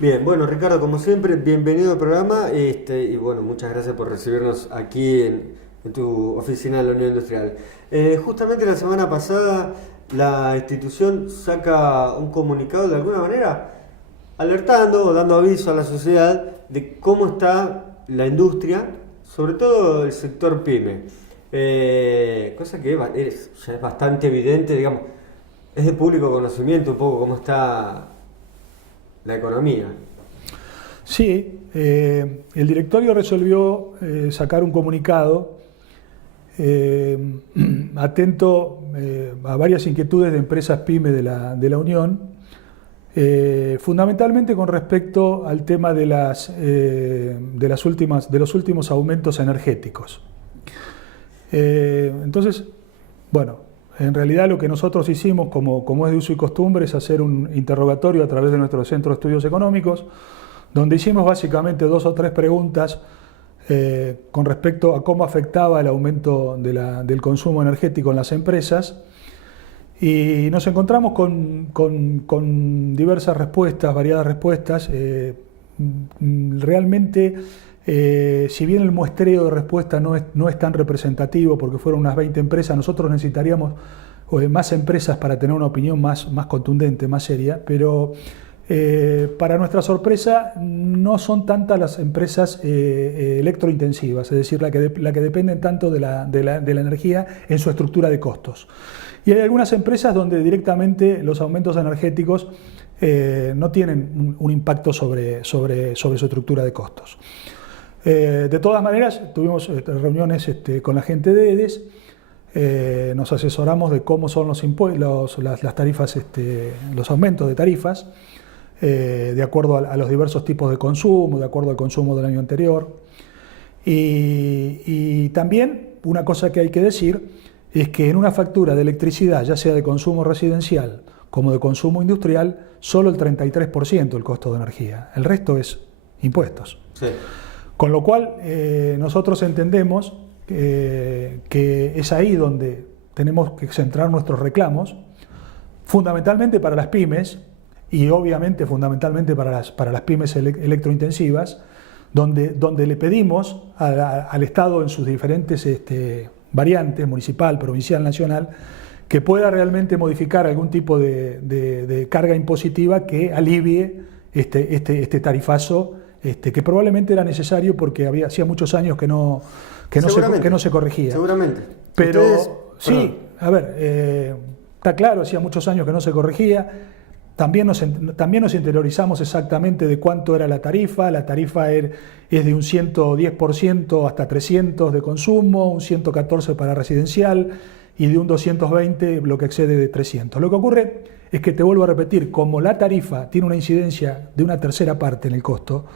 Bien, bueno, Ricardo, como siempre, bienvenido al programa y bueno, muchas gracias por recibirnos aquí en tu oficina de la Unión Industrial. Justamente la semana pasada la institución saca un comunicado de alguna manera alertando o dando aviso a la sociedad de cómo está la industria, sobre todo el sector pyme. Cosa que ya es bastante evidente, digamos, es de público conocimiento un poco cómo está la economía. Sí, el directorio resolvió sacar un comunicado atento a varias inquietudes de empresas pyme de la Unión, fundamentalmente con respecto al tema de los últimos aumentos energéticos. Entonces, bueno, en realidad lo que nosotros hicimos, como es de uso y costumbre, es hacer un interrogatorio a través de nuestro Centro de Estudios Económicos, donde hicimos básicamente 2 o 3 preguntas con respecto a cómo afectaba el aumento del consumo energético en las empresas, y nos encontramos con diversas respuestas, variadas respuestas. Realmente, si bien el muestreo de respuestas no es tan representativo, porque fueron unas 20 empresas, nosotros necesitaríamos más empresas para tener una opinión más contundente, más seria, pero para nuestra sorpresa no son tantas las empresas electrointensivas, es decir, la que dependen tanto de la energía en su estructura de costos. Y hay algunas empresas donde directamente los aumentos energéticos no tienen un impacto sobre su estructura de costos. De todas maneras, tuvimos reuniones con la gente de EDES, nos asesoramos de cómo son las tarifas, los aumentos de tarifas, de acuerdo a los diversos tipos de consumo, de acuerdo al consumo del año anterior. Y también una cosa que hay que decir es que en una factura de electricidad, ya sea de consumo residencial como de consumo industrial, solo el 33% el costo de energía, el resto es impuestos. Sí. Con lo cual, nosotros entendemos que es ahí donde tenemos que centrar nuestros reclamos, fundamentalmente para las pymes, y obviamente fundamentalmente para las pymes electrointensivas, donde le pedimos al Estado en sus diferentes variantes, municipal, provincial, nacional, que pueda realmente modificar algún tipo de carga impositiva que alivie este tarifazo, que probablemente era necesario porque hacía muchos años que no se corregía. Seguramente. Pero Ustedes, sí, a ver, está claro, hacía muchos años que no se corregía. También nos interiorizamos exactamente de cuánto era la tarifa. La tarifa es de un 110% hasta 300 de consumo, un 114 para residencial y de un 220 lo que excede de 300. Lo que ocurre es que, te vuelvo a repetir, como la tarifa tiene una incidencia de una tercera parte en el costo,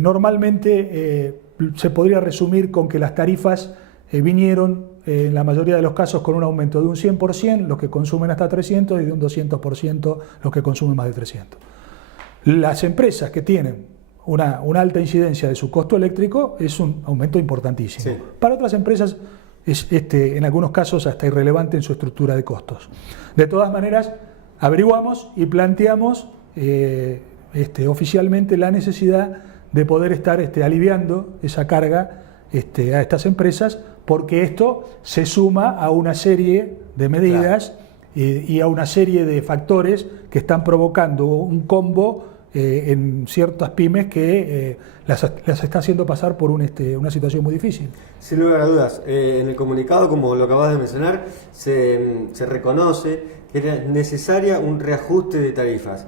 normalmente se podría resumir con que las tarifas vinieron en la mayoría de los casos con un aumento de un 100% los que consumen hasta 300 y de un 200% los que consumen más de 300. Las empresas que tienen una alta incidencia de su costo eléctrico es un aumento importantísimo. Sí. Para otras empresas es en algunos casos hasta irrelevante en su estructura de costos. De todas maneras, averiguamos y planteamos oficialmente la necesidad de poder estar aliviando esa carga a estas empresas, porque esto se suma a una serie de medidas, claro, y a una serie de factores que están provocando un combo en ciertas pymes que las está haciendo pasar por una situación muy difícil. Sin lugar a dudas, en el comunicado, como lo acabas de mencionar, se reconoce que era necesaria un reajuste de tarifas.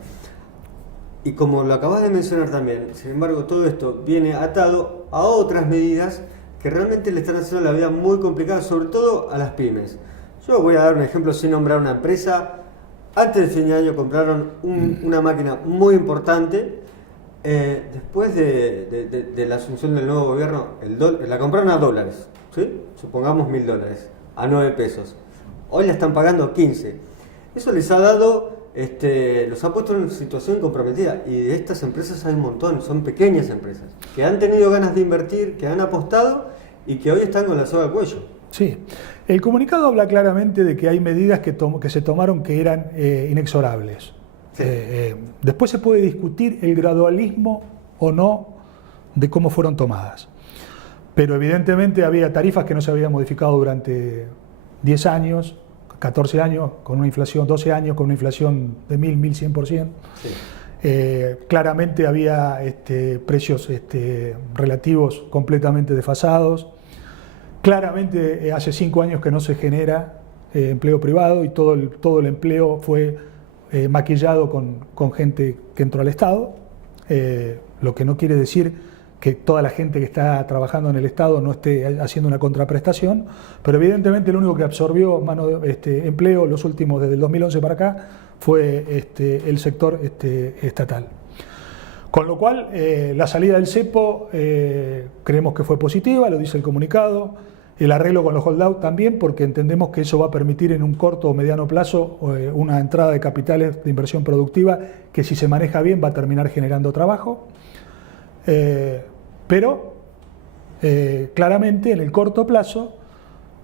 Y como lo acabas de mencionar también, sin embargo, todo esto viene atado a otras medidas que realmente le están haciendo la vida muy complicada, sobre todo a las pymes. Yo voy a dar un ejemplo sin nombrar una empresa. Antes del fin de año compraron una máquina muy importante. Después de la asunción del nuevo gobierno, la compraron a dólares, ¿sí? Supongamos $1.000, a 9 pesos. Hoy la están pagando 15. Eso les ha dado, los ha puesto en una situación comprometida. Y de estas empresas hay un montón, son pequeñas empresas, que han tenido ganas de invertir, que han apostado y que hoy están con la soga al cuello. Sí, el comunicado habla claramente de que hay medidas que se tomaron que eran inexorables. Sí. Después se puede discutir el gradualismo o no de cómo fueron tomadas. Pero evidentemente había tarifas que no se habían modificado durante 10 años, 14 años, con una inflación, 12 años, con una inflación de 1100%. Sí. Claramente había precios relativos completamente desfasados. Claramente hace 5 años que no se genera empleo privado y todo el empleo fue maquillado con gente que entró al Estado, lo que no quiere decir que toda la gente que está trabajando en el Estado no esté haciendo una contraprestación, pero evidentemente lo único que absorbió empleo los últimos, desde el 2011 para acá, fue el sector estatal. Con lo cual, la salida del cepo creemos que fue positiva, lo dice el comunicado, el arreglo con los holdout también, porque entendemos que eso va a permitir en un corto o mediano plazo una entrada de capitales de inversión productiva que, si se maneja bien, va a terminar generando trabajo. Pero claramente en el corto plazo,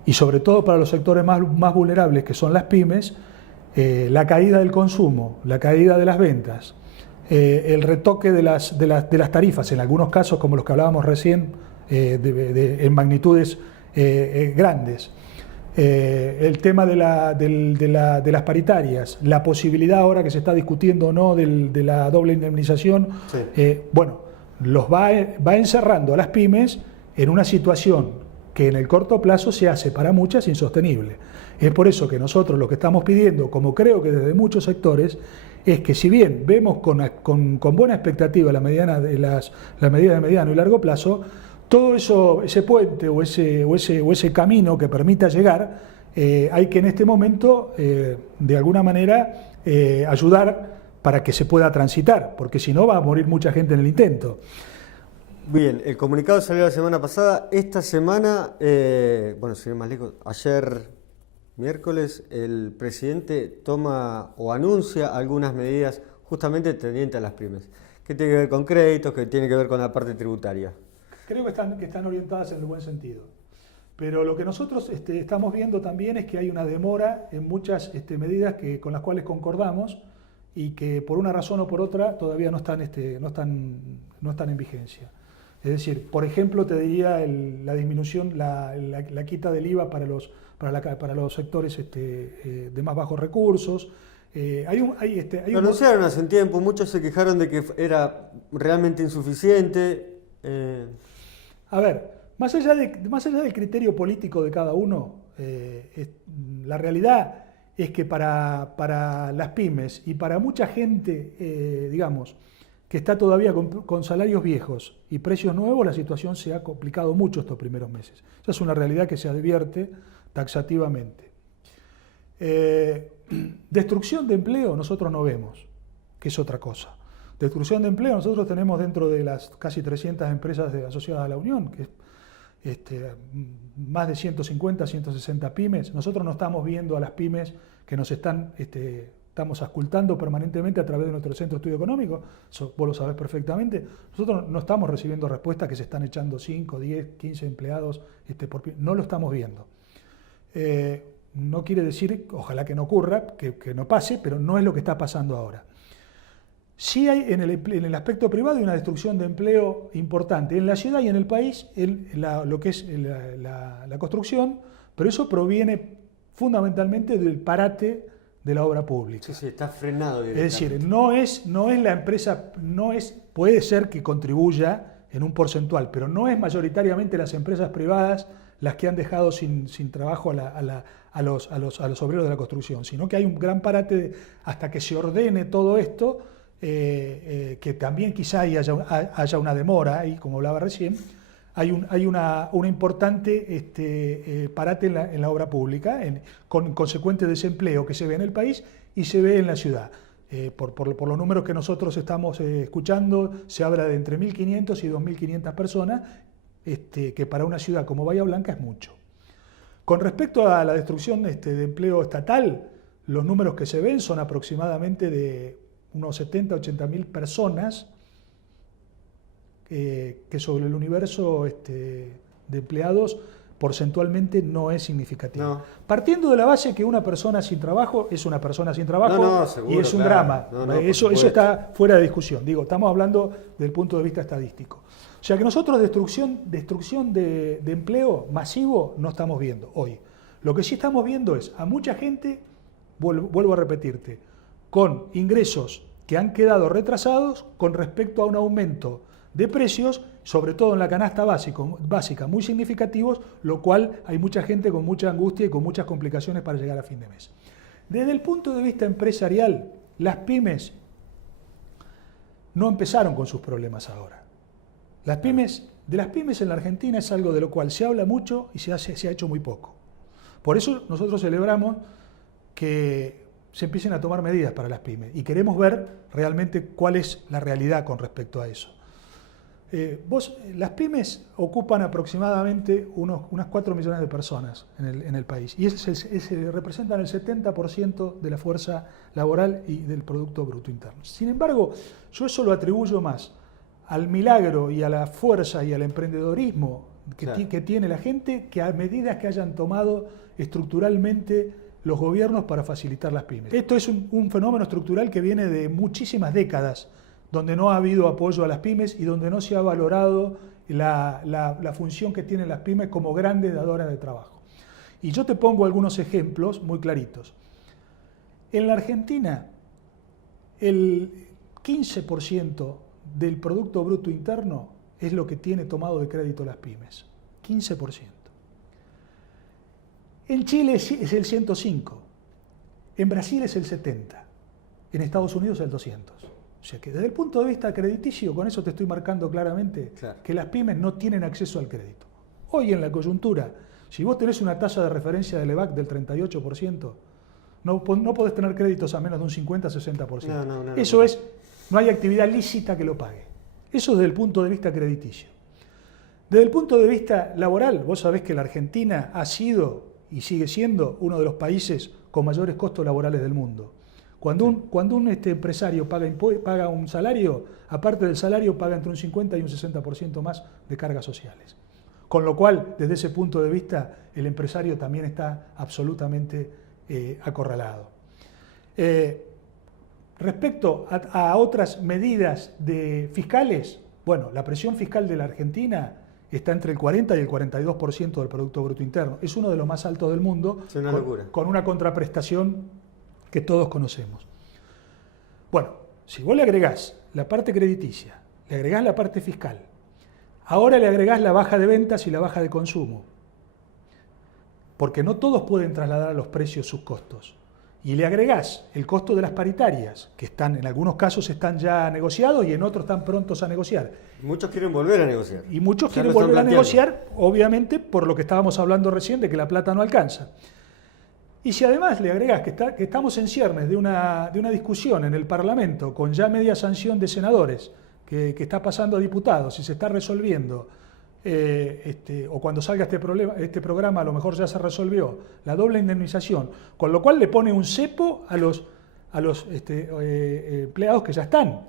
y sobre todo para los sectores más vulnerables, que son las pymes, la caída del consumo, la caída de las ventas, el retoque de las tarifas, en algunos casos como los que hablábamos recién, en magnitudes grandes, el tema de las paritarias, la posibilidad ahora que se está discutiendo o no de la doble indemnización, sí. Bueno, los va encerrando a las pymes en una situación que en el corto plazo se hace para muchas insostenible. Es por eso que nosotros lo que estamos pidiendo, como creo que desde muchos sectores, es que si bien vemos con buena expectativa la medida de mediano y largo plazo, todo eso, ese puente o ese camino que permita llegar, hay que en este momento, de alguna manera, ayudar para que se pueda transitar, porque si no va a morir mucha gente en el intento. Bien, el comunicado salió la semana pasada. Esta semana, bueno, sin ir más lejos, ayer miércoles, el presidente toma o anuncia algunas medidas justamente tendientes a las pymes. ¿Qué tiene que ver con créditos? ¿Qué tiene que ver con la parte tributaria? Creo que están orientadas en el buen sentido. Pero lo que nosotros estamos viendo también es que hay una demora en muchas medidas con las cuales concordamos y que por una razón o por otra todavía no están en vigencia. Es decir, por ejemplo, te diría la disminución, la quita del IVA para los sectores de más bajos recursos. Lo anunciaron hace un tiempo, muchos se quejaron de que era realmente insuficiente. A ver, más allá del criterio político de cada uno, la realidad es que para las pymes y para mucha gente, digamos, que está todavía con salarios viejos y precios nuevos, la situación se ha complicado mucho estos primeros meses. Esa es una realidad que se advierte taxativamente. Destrucción de empleo nosotros no vemos, que es otra cosa. Destrucción de empleo nosotros tenemos dentro de las casi 300 empresas asociadas a la Unión, que más de 150, 160 pymes. Nosotros no estamos viendo a las pymes que nos estamos auscultando permanentemente a través de nuestro centro de estudio económico, vos lo sabés perfectamente. Nosotros no estamos recibiendo respuestas que se están echando 5, 10, 15 empleados por pyme. No lo estamos viendo. No quiere decir, ojalá que no ocurra, que no pase, pero no es lo que está pasando ahora. Sí hay en el aspecto privado hay una destrucción de empleo importante en la ciudad y en el país, lo que es la construcción, pero eso proviene fundamentalmente del parate de la obra pública. Sí, está frenado directamente. Es decir, no es la empresa, puede ser que contribuya en un porcentual, pero no es mayoritariamente las empresas privadas las que han dejado sin trabajo a los obreros de la construcción, sino que hay un gran parate hasta que se ordene todo esto. Que también quizá haya una demora, y como hablaba recién, hay una importante parate en la obra pública, con consecuente desempleo que se ve en el país y se ve en la ciudad. Por los números que nosotros estamos escuchando, se habla de entre 1.500 y 2.500 personas, que para una ciudad como Bahía Blanca es mucho. Con respecto a la destrucción de empleo estatal, los números que se ven son aproximadamente de unos 70, 80 mil personas que sobre el universo de empleados porcentualmente no es significativa. No. Partiendo de la base que una persona sin trabajo es una persona sin trabajo seguro, y es un claro. drama. Eso está fuera de discusión. Digo, estamos hablando del punto de vista estadístico. O sea que nosotros destrucción de empleo masivo no estamos viendo hoy. Lo que sí estamos viendo es a mucha gente, vuelvo a repetirte, con ingresos que han quedado retrasados con respecto a un aumento de precios, sobre todo en la canasta básica, muy significativos, lo cual hay mucha gente con mucha angustia y con muchas complicaciones para llegar a fin de mes. Desde el punto de vista empresarial, las pymes no empezaron con sus problemas ahora. De las pymes en la Argentina es algo de lo cual se habla mucho y se ha hecho muy poco. Por eso nosotros celebramos que se empiecen a tomar medidas para las pymes y queremos ver realmente cuál es la realidad con respecto a eso. Las pymes ocupan aproximadamente unas 4 millones de personas en el país y representan el 70% de la fuerza laboral y del Producto Bruto Interno. Sin embargo, yo eso lo atribuyo más al milagro y a la fuerza y al emprendedorismo que tiene la gente que a medidas que hayan tomado estructuralmente los gobiernos para facilitar las pymes. Esto es un fenómeno estructural que viene de muchísimas décadas, donde no ha habido apoyo a las pymes y donde no se ha valorado la función que tienen las pymes como grandes dadoras de trabajo. Y yo te pongo algunos ejemplos muy claritos. En la Argentina, el 15% del Producto Bruto Interno es lo que tiene tomado de crédito las pymes. 15%. En Chile es el 105%, en Brasil es el 70%, en Estados Unidos el 200%. O sea que desde el punto de vista crediticio, con eso te estoy marcando claramente que las pymes no tienen acceso al crédito. Hoy en la coyuntura, si vos tenés una tasa de referencia del EVAC del 38%, no podés tener créditos a menos de un 50-60%. Eso es, no hay actividad lícita que lo pague. Eso desde el punto de vista crediticio. Desde el punto de vista laboral, vos sabés que la Argentina ha sido y sigue siendo uno de los países con mayores costos laborales del mundo. Cuando un empresario paga un salario, aparte del salario paga entre un 50 y un 60% más de cargas sociales. Con lo cual, desde ese punto de vista, el empresario también está absolutamente acorralado. Respecto a otras medidas fiscales, bueno, la presión fiscal de la Argentina está entre el 40 y el 42% del Producto Bruto Interno. Es uno de los más altos del mundo, es una locura, con una contraprestación que todos conocemos. Bueno, si vos le agregás la parte crediticia, le agregás la parte fiscal, ahora le agregás la baja de ventas y la baja de consumo, porque no todos pueden trasladar a los precios sus costos, y le agregás el costo de las paritarias, que en algunos casos están ya negociados y en otros están prontos a negociar. Muchos quieren volver a negociar. Y muchos quieren volver a negociar, obviamente, por lo que estábamos hablando recién, de que la plata no alcanza. Y si además le agregás que estamos en ciernes de una discusión en el Parlamento con ya media sanción de senadores, que está pasando a diputados y se está resolviendo, o cuando salga este programa a lo mejor ya se resolvió, la doble indemnización, con lo cual le pone un cepo a los empleados que ya están,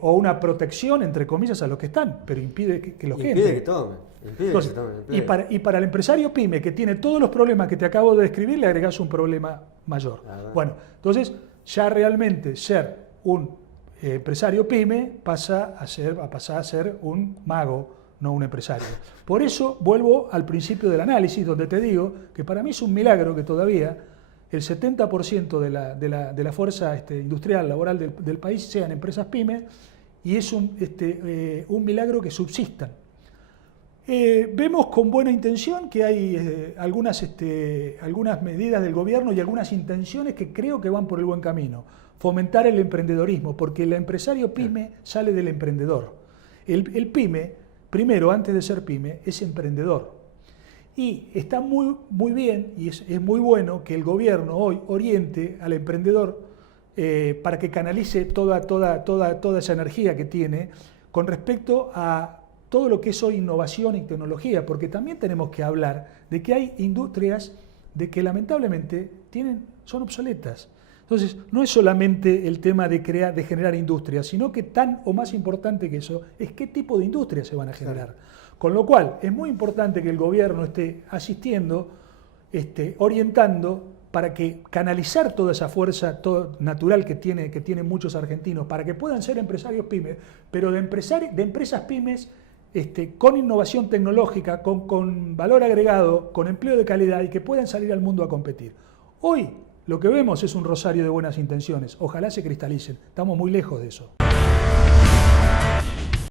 o una protección, entre comillas, a los que están, pero impide que los gente. Impide que tomen. Entonces, y para el empresario pyme que tiene todos los problemas que te acabo de describir, le agregás un problema mayor. Bueno, entonces ya realmente ser un empresario pyme pasa a ser un mago, no un empresario. Por eso vuelvo al principio del análisis, donde te digo que para mí es un milagro que todavía el 70% de la fuerza industrial, laboral del país sean empresas pymes, y es un milagro que subsistan. Vemos con buena intención que hay algunas medidas del gobierno y algunas intenciones que creo que van por el buen camino. Fomentar el emprendedorismo, porque el empresario pyme sale del emprendedor. El pyme, primero, antes de ser pyme, es emprendedor. Y está muy, muy bien y es muy bueno que el gobierno hoy oriente al emprendedor para que canalice toda esa energía que tiene con respecto a todo lo que es hoy innovación y tecnología, porque también tenemos que hablar de que hay industrias de que lamentablemente son obsoletas. Entonces, no es solamente el tema de generar industria, sino que tan o más importante que eso es qué tipo de industria se van a generar. Con lo cual, es muy importante que el gobierno esté asistiendo, orientando para que canalizar toda esa fuerza natural que tienen muchos argentinos, para que puedan ser empresarios pymes, pero de empresas pymes con innovación tecnológica, con valor agregado, con empleo de calidad y que puedan salir al mundo a competir. Hoy lo que vemos es un rosario de buenas intenciones. Ojalá se cristalicen. Estamos muy lejos de eso.